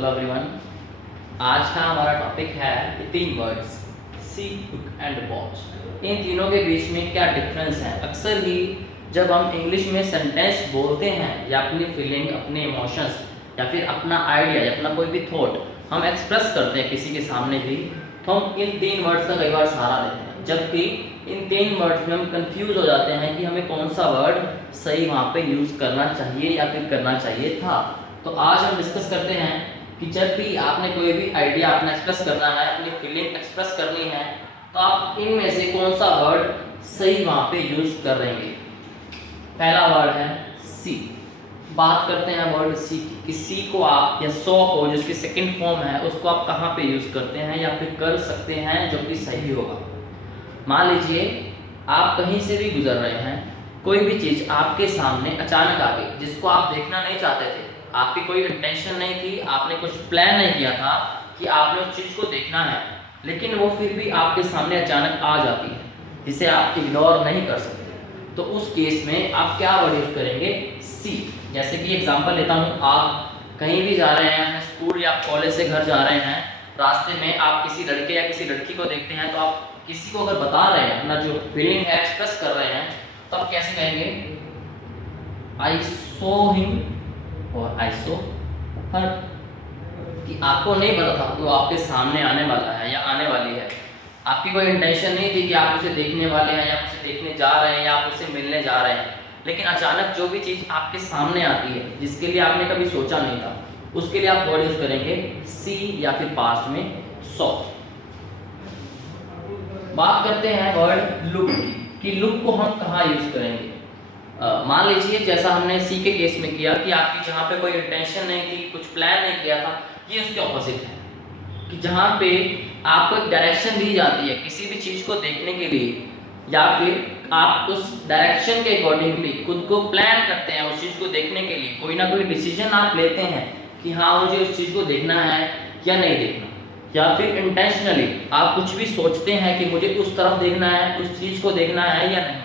Hello everyone. आज का हमारा टॉपिक है तीन words see, look and watch. इन तीनों के बीच में क्या डिफरेंस है? अक्सर ही जब हम इंग्लिश में सेंटेंस बोलते हैं या अपनी फीलिंग, अपने इमोशंस या फिर अपना आइडिया या अपना कोई भी थॉट हम एक्सप्रेस करते हैं किसी के सामने भी, तो हम इन तीन वर्ड्स का कई बार सहारा लेते हैं, जबकि इन तीन वर्ड्स में हम कंफ्यूज हो जाते हैं कि हमें कौन सा वर्ड सही वहाँ पे यूज़ करना चाहिए या फिर करना चाहिए था। तो आज हम डिस्कस करते हैं कि जब भी आपने कोई भी आइडिया अपना एक्सप्रेस करना है, अपनी फीलिंग एक्सप्रेस करनी है, तो आप इनमें से कौन सा वर्ड सही वहाँ पे यूज़ कर रहे हैं। पहला वर्ड है सी। बात करते हैं वर्ड सी की, कि सी को आप या सो को जिसकी सेकंड फॉर्म है उसको आप कहाँ पे यूज़ करते हैं या फिर कर सकते हैं जो कि सही होगा। मान लीजिए आप कहीं से भी गुजर रहे हैं, कोई भी चीज़ आपके सामने अचानक आ गई जिसको आप देखना नहीं चाहते थे, आपकी कोई इंटेंशन नहीं थी, आपने कुछ प्लान नहीं किया था कि आपने उस चीज़ को देखना है, लेकिन वो फिर भी आपके सामने अचानक आ जाती है जिसे आप इग्नोर नहीं कर सकते। तो उस केस में आप क्या वर्ड यूज़ करेंगे? सी। जैसे कि एग्जांपल लेता हूँ, आप कहीं भी जा रहे हैं, अपने स्कूल या कॉलेज से घर जा रहे हैं, रास्ते में आप किसी लड़के या किसी लड़की को देखते हैं, तो आप किसी को अगर बता रहे हैं, अपना जो फीलिंग है एक्सप्रेस कर रहे हैं, तो आप कैसे कहेंगे? आई सो हिम और आई सो हर। कि आपको नहीं पता था कि वो आपके सामने आने वाला है या आने वाली है, आपकी कोई इंटेंशन नहीं थी कि आप उसे देखने वाले हैं या उसे देखने जा रहे हैं या आप उसे मिलने जा रहे हैं, लेकिन अचानक जो भी चीज़ आपके सामने आती है जिसके लिए आपने कभी सोचा नहीं था, उसके लिए आप वर्ड यूज करेंगे सी या फिर पास्ट में सो। बात करते हैं वर्ड लुक की, कि लुक को हम कहाँ यूज करेंगे। मान लीजिए जैसा हमने सी के केस में किया कि आपकी जहाँ पे कोई इंटेंशन नहीं थी, कुछ प्लान नहीं किया था, ये उसके ऑपोजिट है कि जहाँ पे आपको एक डायरेक्शन दी जाती है किसी भी चीज़ को देखने के लिए, या फिर आप उस डायरेक्शन के अकॉर्डिंगली खुद को प्लान करते हैं उस चीज़ को देखने के लिए, कोई ना कोई डिसीजन आप लेते हैं कि हाँ मुझे उस चीज़ को देखना है या नहीं देखना, या फिर इंटेंशनली आप कुछ भी सोचते हैं कि मुझे उस तरफ देखना है, उस चीज़ को देखना है या नहीं।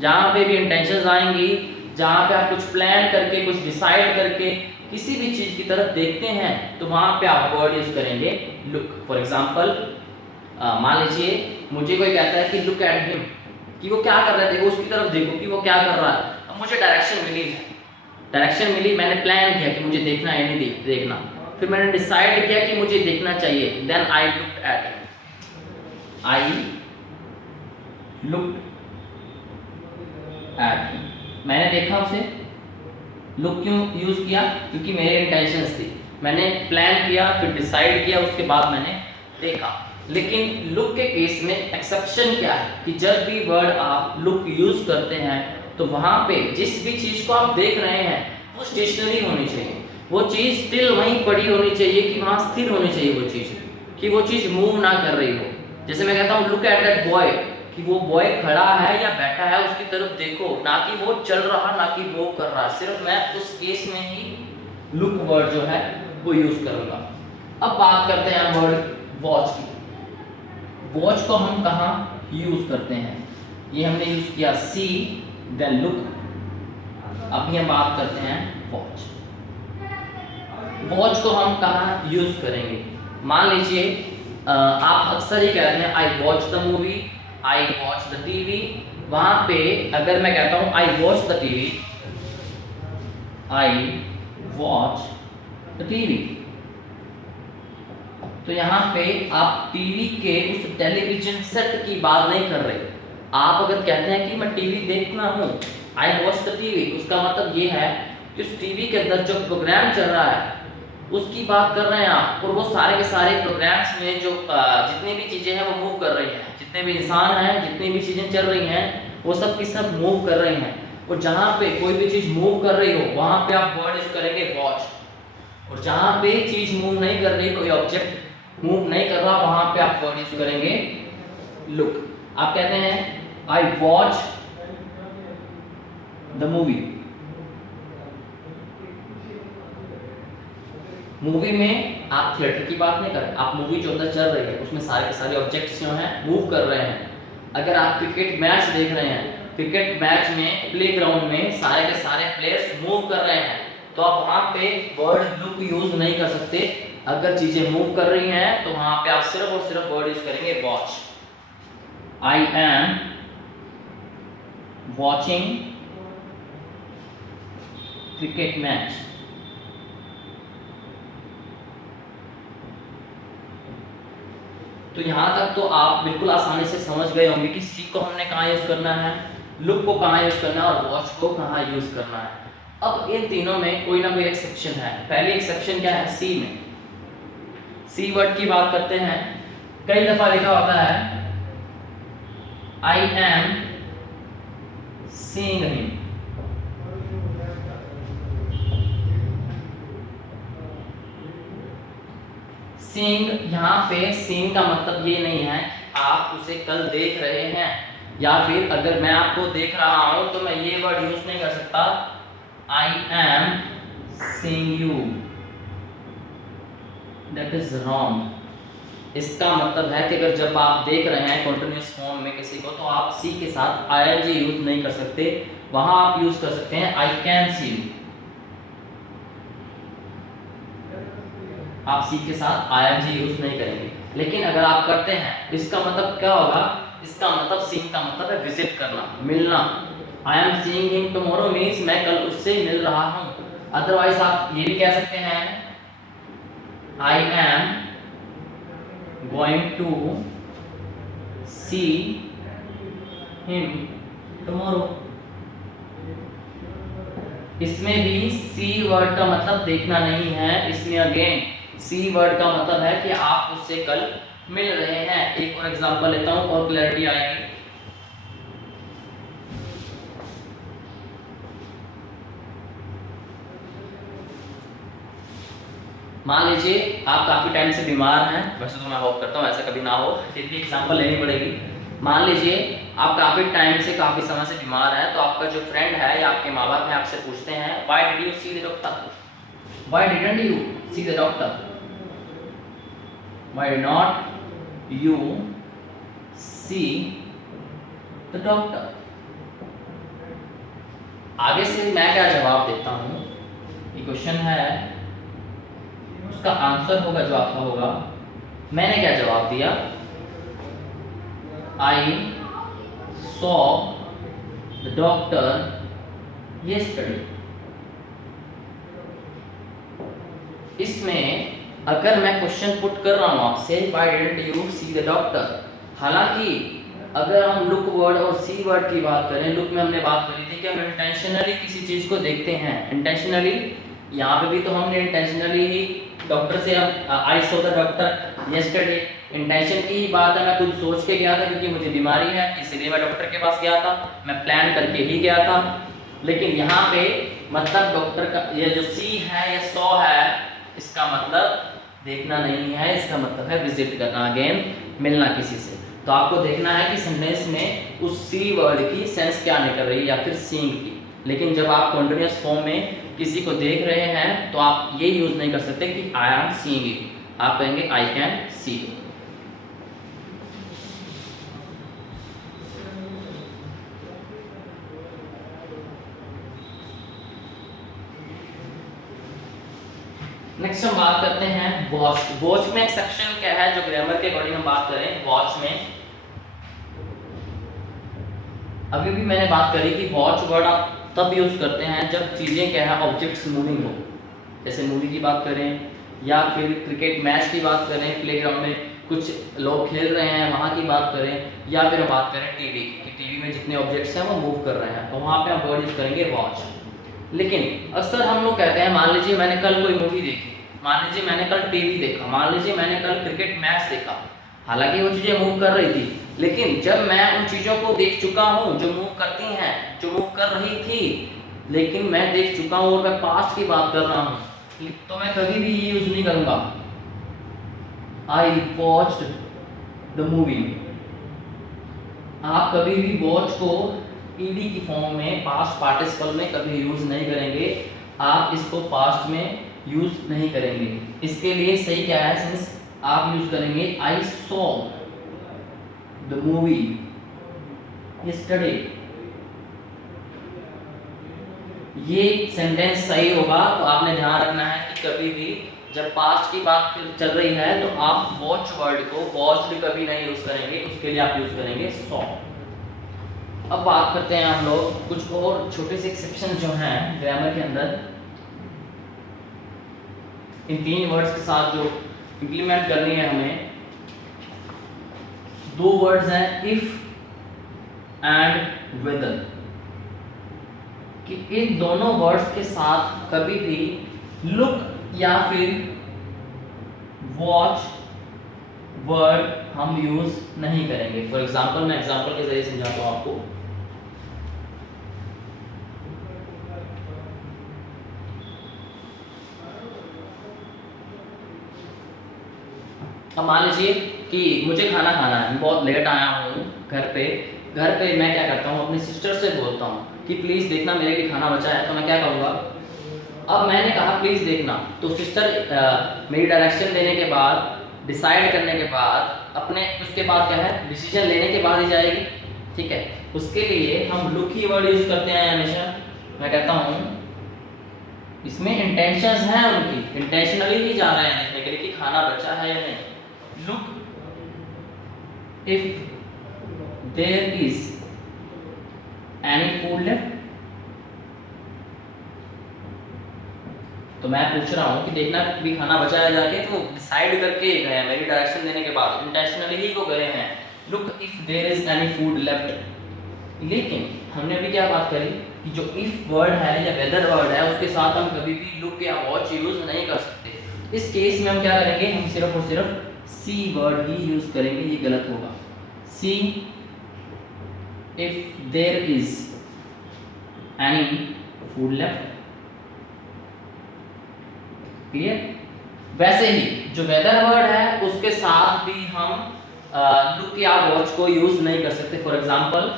जहाँ पे भी इंटेंशंस आएंगी, जहाँ पे आप कुछ प्लान करके, कुछ डिसाइड करके किसी भी चीज़ की तरफ देखते हैं, तो वहाँ पे आप वर्ड यूज करेंगे लुक। फॉर एग्जाम्पल मान लीजिए मुझे कोई कहता है कि लुक एट हिम, कि वो क्या कर रहा है, देखो उसकी तरफ देखो कि वो क्या कर रहा है। अब मुझे डायरेक्शन मिली, मैंने प्लान किया कि मुझे देखना है नहीं देखना, फिर मैंने डिसाइड किया कि मुझे देखना चाहिए, then I looked at him, I looked at him, मैंने देखा उसे। लुक क्यों यूज किया? क्योंकि मेरे इंटेंशंस थी, मैंने प्लान किया, फिर डिसाइड किया, उसके बाद मैंने देखा। लेकिन लुक के केस में एक्सेप्शन क्या है कि जब भी वर्ड आप लुक यूज करते हैं, तो वहां पे जिस भी चीज को आप देख रहे हैं वो स्टेशनरी होनी चाहिए, वो चीज स्टिल वहीं पड़ी होनी चाहिए, कि वहां स्थिर होनी चाहिए वो चीज, कि वो चीज मूव ना कर रही हो। जैसे मैं कहता हूँ लुक एट दैट बॉय, कि वो बॉय खड़ा है या बैठा है उसकी तरफ देखो, ना कि वो चल रहा, ना कि मूव कर रहा। सिर्फ मैं उस केस में ही लुक वर्ड जो है वो यूज करूंगा। अब बात करते हैं वर्ड वॉच की। वॉच को हम कहाँ यूज करते हैं? ये हमने यूज किया सी, देन लुक। अभी हम बात करते हैं वॉच। वॉच को हम कहाँ यूज करेंगे? मान लीजिए आप अक्सर ही कहते हैं I watch the movie, I watch the TV. वहां पे अगर मैं कहता हूं I watch the TV, I watch the TV, तो यहाँ पे आप टीवी के उस टेलीविजन सेट की बात नहीं कर रहे। आप अगर कहते हैं कि मैं टीवी देखना हूँ, आई वॉच द टीवी, उसका मतलब ये है कि उस टीवी के अंदर जो प्रोग्राम चल रहा है उसकी बात कर रहे हैं आप, और वो सारे के सारे प्रोग्राम्स में जो जितनी भी चीज़ें हैं वो मूव कर रही हैं, जितने भी इंसान हैं, जितनी भी चीज़ें चल रही हैं, वो सब की सब मूव कर रही हैं। और जहाँ पे कोई भी चीज़ मूव कर रही हो वहाँ पे आप वर्ड यूज करेंगे वॉच, और जहाँ पे चीज़ मूव नहीं कर रही, कोई ऑब्जेक्ट मूव नहीं कर रहा, वहाँ पे आप वर्ड यूज करेंगे लुक। आप कहते हैं I watch the movie. Movie में आप थिएटर की बात नहीं कर रहे, आप मूवी जो अंदर चल रही है उसमें सारे के सारे ऑब्जेक्ट्स जो हैं मूव कर रहे हैं। अगर आप क्रिकेट मैच देख रहे हैं, क्रिकेट मैच में प्लेग्राउंड में सारे के सारे प्लेयर्स मूव कर रहे हैं, तो आप वहाँ पे वर्ड लुक यूज नहीं कर सकते, अगर चीजें मूव कर रही हैं तो वहां पे आप सिर्फ और सिर्फ वर्ड यूज करेंगे watch. I am watching cricket match. तो यहां तक तो आप बिल्कुल आसानी से समझ गए होंगे कि सी को हमने कहाँ यूज करना है, लुक को कहाँ यूज करना है और वॉच को कहाँ यूज करना है। अब इन तीनों में कोई ना कोई एक्सेप्शन है। पहली एक्सेप्शन क्या है, सी में। सी वर्ड की बात करते हैं। कई दफा लिखा होता है I am seeing him. Seeing, यहाँ पे सीइंग का मतलब ये नहीं है आप उसे कल देख रहे हैं, या फिर अगर मैं आपको देख रहा हूं तो मैं ये वर्ड यूज नहीं कर सकता I am seeing you, that is wrong. इसका मतलब है कि अगर जब आप देख रहे हैं कंटीन्यूअस फॉर्म में किसी को तो आप सी के साथ आईएनजी यूज नहीं कर सकते, वहां आप यूज कर सकते हैं आई कैन सी यू। आप सी के साथ आईएनजी यूज नहीं करेंगे। लेकिन अगर आप करते हैं इसका मतलब क्या होगा, इसका मतलब सीइंग का मतलब है विजिट करना, मिलना। I am seeing him tomorrow means मैं कल उससे मिल रहा हूं। अदरवाइज आप ये भी कह सकते हैं I am going to see him tomorrow. इसमें भी सी वर्ड का मतलब देखना नहीं है, इसमें अगेन सी वर्ड का मतलब है कि आप उससे कल मिल रहे हैं। एक और एग्जांपल लेता हूं और क्लैरिटी आएगी। मान लीजिए आप काफी टाइम से बीमार हैं, वैसे तो मैं होप करता हूं ऐसा कभी ना हो, फिर भी एग्जांपल लेनी पड़ेगी। मान लीजिए आप काफी टाइम से, काफी समय से बीमार हैं, तो आपका जो फ्रेंड है या आपके माँ बाप हैं आपसे पूछते हैं why did you see the doctor, why didn't you see the doctor, why not you see the doctor। आगे से मैं क्या जवाब देता हूं, ये क्वेश्चन है, उसका आंसर होगा जो आपका होगा। मैंने क्या जवाब दिया, I saw the doctor yesterday। इसमें अगर मैं क्वेश्चन पुट कर रहा हूं आपसे why didn't you see the doctor, हालांकि अगर हम लुक वर्ड और सी वर्ड की बात करें, लुक में हमने बात करी थी कि हम इंटेंशनली किसी चीज को देखते हैं, इंटेंशनली। यहाँ पे भी तो हमने इंटेंशनली ही डॉक्टर से हम I saw the doctor yesterday, intention की ही बात है। मैं कुछ सोच के गया था क्योंकि मुझे बीमारी है इसलिए मैं डॉक्टर के पास गया था, मैं प्लान करके ही गया था। लेकिन यहाँ पे मतलब डॉक्टर का ये जो सी है या सॉ है, इसका मतलब देखना नहीं है, इसका मतलब है विजिट करना, अगेन मिलना किसी से। तो आपको देखना है कि सेंटेंस में उस सी वर्ड की सेंस क्या निकल रही है या फिर सीइंग की। लेकिन जब आप कॉन्टिन्यूअस फॉर्म में किसी को देख रहे हैं तो आप ये यूज नहीं कर सकते कि आई एम सीइंग यू, आप कहेंगे I can see you. Next हम बात करते हैं वॉच। वॉच में एक्सेप्शन क्या है, जो ग्रामर के अकॉर्डिंग हम बात करें वॉच में। अभी भी मैंने बात करी कि वॉच वर्ड आप तब यूज करते हैं जब चीजें क्या है, ऑब्जेक्ट्स मूविंग हो। जैसे मूवी की बात करें या फिर क्रिकेट मैच की बात करें, प्लेग्राउंड में कुछ लोग खेल रहे हैं वहाँ की बात करें, या फिर हम बात करें टीवी की, टीवी में जितने ऑब्जेक्ट्स हैं वो मूव कर रहे हैं, तो वहाँ पे हम वर्ड यूज करेंगे वॉच। लेकिन अक्सर हम लोग कहते हैं, मान लीजिए मैंने कल कोई मूवी देखी, मान लीजिए मैंने कल टीवी देखा, मान लीजिए मैंने कल क्रिकेट मैच देखा, हालांकि वो चीज़ें मूव कर रही थी, लेकिन जब मैं उन चीज़ों को देख चुका हूँ जो मूव करती हैं, जो मूव कर रही थी, लेकिन मैं देख चुका हूँ और मैं पास्ट की बात कर रहा हूँ, तो मैं कभी भी ये यूज नहीं करूँगा आई वॉच्ड द मूवी। आप कभी भी वॉच को ईडी की फॉर्म में पास्ट पार्टिसिपल में कभी यूज नहीं करेंगे, आप इसको पास्ट में यूज नहीं करेंगे। इसके लिए सही क्या है, सिंस आप यूज करेंगे I saw the movie yesterday. ये सेंटेंस सही होगा, तो आपने ध्यान रखना है कि कभी भी जब पास्ट की बात चल रही है तो आप वॉच वर्ड को वॉच्ड कभी नहीं यूज करेंगे, उसके लिए आप यूज करेंगे सॉ। अब बात करते हैं हम लोग कुछ और छोटे से एक्सेप्शन जो हैं ग्रामर के अंदर, इन 3 वर्ड्स के साथ जो इंप्लीमेंट करनी है हमें। 2 वर्ड्स हैं इफ एंड वेदर, कि इन दोनों वर्ड्स के साथ कभी भी लुक या फिर वॉच वर्ड हम यूज नहीं करेंगे। फॉर एग्जाम्पल, मैं एग्जाम्पल के जरिए समझाता हूं आपको। अब मान लीजिए कि मुझे खाना खाना है, मैं बहुत लेट आया हूँ घर पे मैं क्या करता हूँ, अपनी सिस्टर से बोलता हूँ कि प्लीज़ देखना मेरे लिए खाना बचा है। तो मैं क्या करूँगा, अब मैंने कहा प्लीज़ देखना, तो सिस्टर मेरी डायरेक्शन देने के बाद, डिसाइड करने के बाद, अपने उसके बाद क्या है, डिसीजन लेने के बाद ही जाएगी। ठीक है, उसके लिए हम लुक ही वर्ड यूज़ करते हैं हमेशा। मैं कहता हूँ इसमें इंटेंशंस हैं उनकी, इंटेंशनली ही जा रहे हैं देखने के लिए कि खाना बचा है या नहीं। Look if there is any food left, तो मैं पूछ रहा हूँ कि देखना भी खाना बचा है जाके, तो डिसाइड करके गए हैं मेरी डायरेक्शन देने के बाद, इंटेंशनली ही वो गए हैं। Look if there is any food left. लेकिन हमने अभी क्या बात करी कि जो इफ वर्ड है या वेदर वर्ड है उसके साथ हम कभी भी लुक या वॉच यूज नहीं कर सकते। इस केस में हम क्या करेंगे, हम सिर्फ और सिर्फ सी वर्ड ही यूज करेंगे। ये गलत होगा। See if there is any food left. Clear? वैसे ही जो वेदर वर्ड है उसके साथ भी हम लुक या वॉच को यूज नहीं कर सकते। फॉर एग्जाम्पल,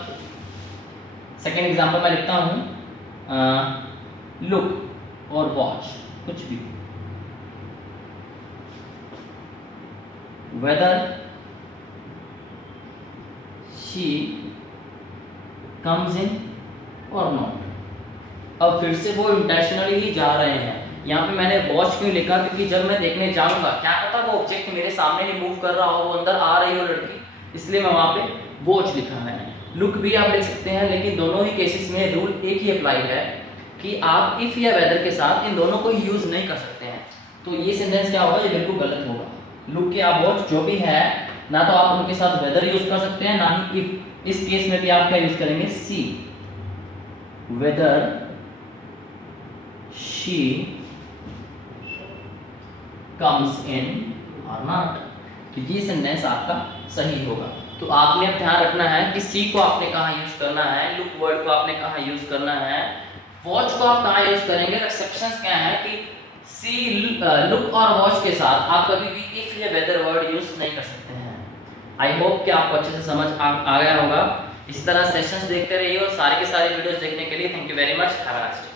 सेकेंड एग्जाम्पल मैं लिखता हूं, लुक और वॉच कुछ भी, वेदर शी कम्स इन और नॉट। अब फिर से वो इंटेंशनली ही जा रहे हैं। यहाँ पे मैंने वॉच क्यों लिखा, क्योंकि जब मैं देखने जाऊंगा क्या पता वो ऑब्जेक्ट मेरे सामने ही मूव कर रहा हो, वो अंदर आ रही हो लड़की, इसलिए मैं वहाँ पे वॉच लिखा मैंने। लुक भी आप लिख सकते हैं, लेकिन दोनों ही केसेस में रूल एक ही अप्लाई है कि आप इफ या वेदर के साथ इन दोनों को यूज नहीं कर सकते हैं। तो ये सेंटेंस क्या होगा, ये बिल्कुल गलत होगा। लुक या वॉच जो भी है, ना तो आप उनके साथ वेदर यूज कर सकते हैं, ना ही इफ। इस केस में भी आप क्या यूज करेंगे, see whether she comes in or not, तो ये सेंटेंस आपका सही होगा। तो आपने अब ध्यान रखना है कि सी को आपने कहाँ यूज करना है, लुक वर्ड को आपने कहाँ यूज करना है, वॉच को आप कहाँ यूज करेंगे। एक्सेप्शंस क्या है कि सी, लुक और वॉच के साथ आप कभी भी इफ या वेदर वर्ड यूज नहीं कर सकते हैं। आई होप कि आपको अच्छे से समझ आ गया होगा। इस तरह सेशंस देखते रहिए और सारे के सारे वीडियोस देखने के लिए thank you very much. Have a nice day.